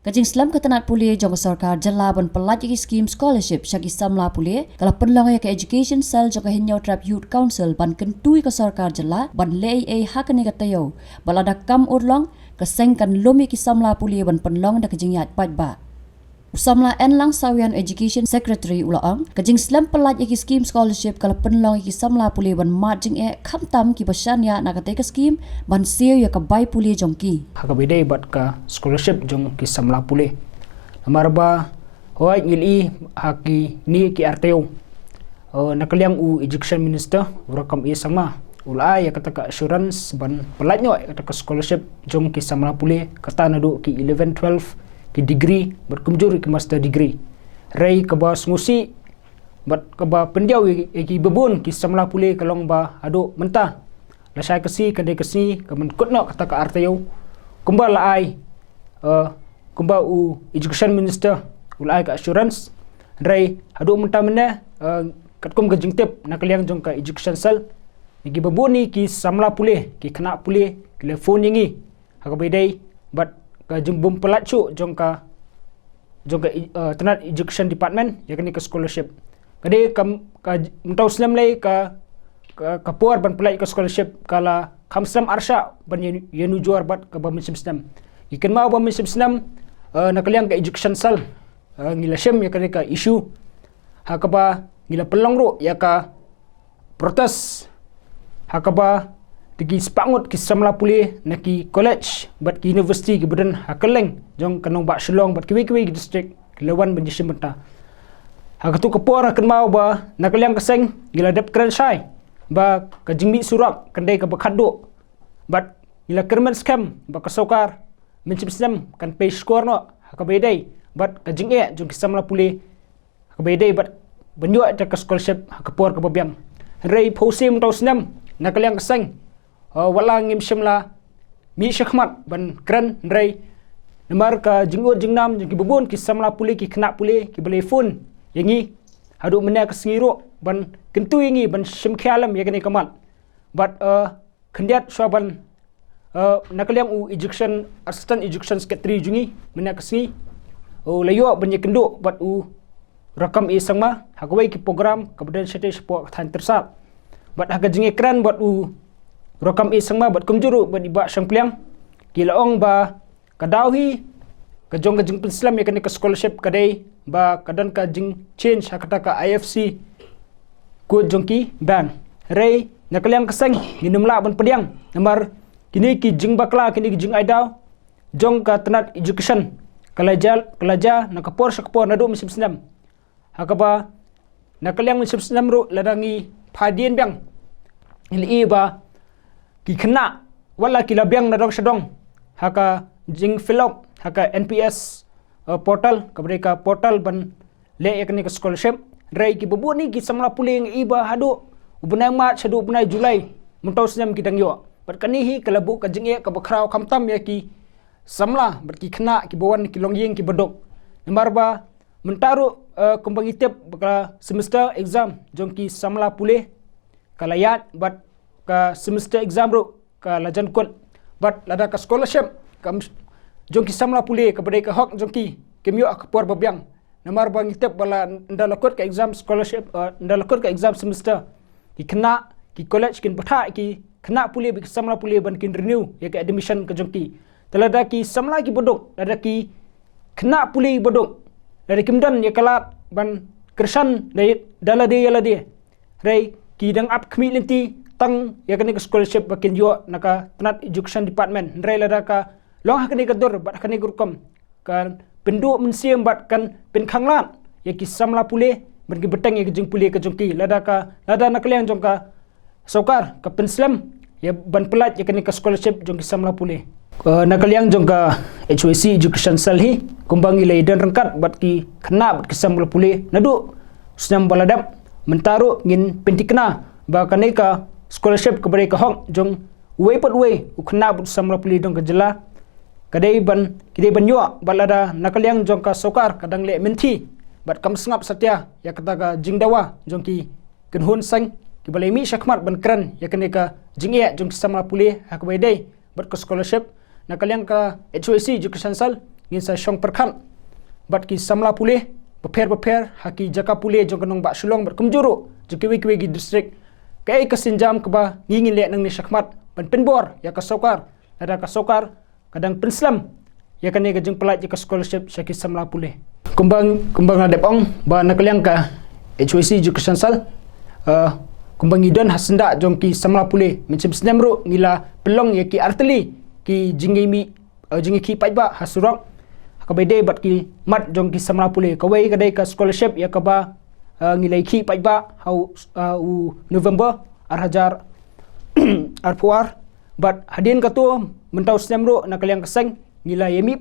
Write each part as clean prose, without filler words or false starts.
Kajing Islam ketenat pulih jong sarkar jalaban pelaj ki scheme scholarship syaki samla pulih kalau penlang ya ke education cell jong hinyau trap youth council ban kentui ke sarkar jala ban lei hakani katayo balada kam urlang kesengkan lumi ki samla pulih ban penlang da kajing yat pajba. Usamla enlang sawian education secretary ulaang kajing Islam pelaj ki scheme scholarship kalau penlang ki samla pulih ban marjing kamtam ki basan ya nakate ke scheme ban sio ya ke bai pulih jong ki. Hakabide bat ka scholarship jong ki samla pule namar ba hoy ngili haki ni ki arteo nakaliang u education minister urakam i sama ulai ya kata ka assurance ban pelatnyo kata ka scholarship jong ki samla pule kata nadu ki 11 12 ki degree berkumjur ki master degree rai ka ba smusi bat ka ba pendiau ki bebun ki samla pule kalong ba adu mentah la sai kasi kadai kasi ka men kutno kata ka arteo kumba laai kumba u education minister ulai ka assurance rai hadu mentah mena katkum ka jingtep nakaliang jong ka education cell gi babuni ki samla pule ki kena pule telefon yangi hakabedai bat ka jumbum pelacu jong ka tenat education department yakni ka scholarship kade ka mentau slam lai ka puar ban pelai ka scholarship kala kamsam arsha ban yenu juar bat ka ba misim snam ikan mau ba misim snam nakaliang ka education cell ngila shem yakni ka issue hakaba ngila pelong ro ya ka protes hakaba digi spangut ki samla puli naki college bat ki university ki budan hakeleng jong kanong ba Shillong bat kiwi district lawan ban jisim benta hakatu kapor akan mau ba nakaliang kaseng gila dep kran sai ba ka jingmi surak kandai ka bakhado bat gila kermen scam ba kasokar mencip sem kan pay score no hakabedai bat ka jinge jong ki samla puli hakabedai bat banyo ta ka scholarship hakapor ka babyang rei phosim tau snam nakaliang kaseng wala ngim shimla mi shakhmat ban kran rei namar ka jingot jingnam ki bubun ki samla puli ki khna puli ki telefon yangi hadu mena ka singiro ban kentu yangi ban shim khialam yakni kamal but khandiat swaban nakaliang u education assistant education secretary jungi mena ka singi layo ban yakendo but u rakam i sangma hagwai ki program kemudian sete sepo than tersat but haga jingi kran but u rakam i sangma bat kumjuru bat iba sangpliang kilaong ba kadauhi kajong kajing penslam ya kani ka scholarship kadai ba kadan ka jing change hakata ka IFC ku jongki ban rei nakaliang kasang ginumla ban pediang namar kini ki jing bakla kini ki jing aidau jong ka tenat education kalaja nakapor sakapor nadu misim senam hakaba nakaliang misim senam ru ladangi phadien bang ili ba ki kena wala ki labyang nadong sadong haka jing filop haka NPS portal kabreka portal ban le yakni ka scholarship rai ki babuni ki samla puling iba hadu ubnai mat shadu ubnai julai muntau senyam ki dangyo berkani hi kalabu ka jing ka bakrau kamtam ya ki samla berki kena ki bawan ki longying ki bedok namar ba mentaru kumbang itep bakal semester exam jong ki samla pule kalayat bat ka semester exam ru ka lajan kot bat lada ka scholarship kam jong ki samla pule ka badai ka hok jong ki kemyo ak por babyang namar bang itep bala ndalakot ka exam scholarship ndalakot ka exam semester ki kena ki college kin patha ki kena pule bi samla pule ban kin renew ya ka admission ka jong ki telada ki samla ki bodok lada ki kena pule bodok dari kimdan ya kalat ban kersan dari dalade yalade rai ki dang up kmi lenti tang ya kani ka scholarship bakin yo naka tenat education department rai lada ka long hakani ka dor bat hakani gurkom kan pendu mensiam bat kan pen khanglat ya ki samla pule bergi betang ya jing pule ka jongki lada nakaliang jongka sokar ka penslam ya ban pelat ya kani ka scholarship jongki samla pule nakaliang jongka HWC education salhi kumbangi leidan rengkat bat ki kena bat ki samla pule nadu snam baladap mentaru ngin pentikna ba kanai ka scholarship kepada ka hong jong we pat we ukna but samla puli dong ka jela kadai ban yo balada nakaliang jong ka sokar kadang le menti bat kam sngap satya ya kata ka jingdawa jong ki kenhun sang ki balai mi shakmat ban kran ya kanai ka jinge jong samla puli hakbai dai bat ka scholarship nakaliang ka HWC education sal ngin sa syong perkhan bat ki samla pulih beper haki jaka pulih jong kanong ba sulong bat kumjuru jekiwi gi district kai kasinjam keba ngingin le nang ni syakmat ban penbor ya ka sokar ada ka sokar kadang penslam ya kan ga jeng pelat ka scholarship syaki samla pulih kumbang adepong ba nakaliang ka HYC education sal kumbang idon hasenda jong ki samla pulih mencem senamru ngila pelong ya ki arteli ki jingimi jingi ki paiba hasurok kabede bat ki mat jong ki samla pulih kawai kadai ka scholarship ya kaba ngilai ki paiba hau November arhajar arpuar bat hadin ka tu mentau senamru nakaliang keseng ngila yemi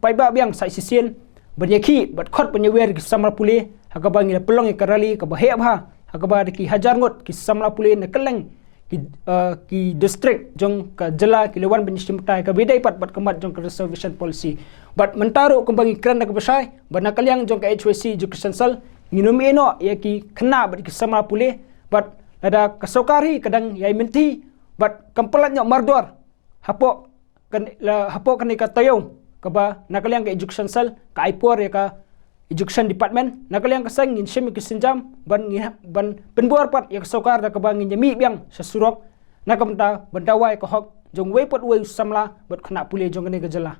paiba biang sai sisien banyaki bat khot penyewer ki samla pulih hakaba ngila pelong ya karali kaba hebha hakaba ki hajar ngot ki samla pulih nakaleng ki district jong ka jela ki lewan benyimtai ka bedai pat kemat jong ka reservation policy but mentaro kumbangi kran ka besai bana kaliang jong ka HYC education sal nginum eno ya ki kena bat ki samla pulih but ada kasokari kadang yai menti but kampelatnya mardor hapo kan ka tayong kaba nakaliang ka education sal ka aipor ya ka education department nakaliang kasang ngin syem ki sinjam ban penbuar pat ya kasokar da kaba ngin yami biang sasurok nakamta bandawai ka hok jong wei pat wei samla bat khana pulih jong ne ka jela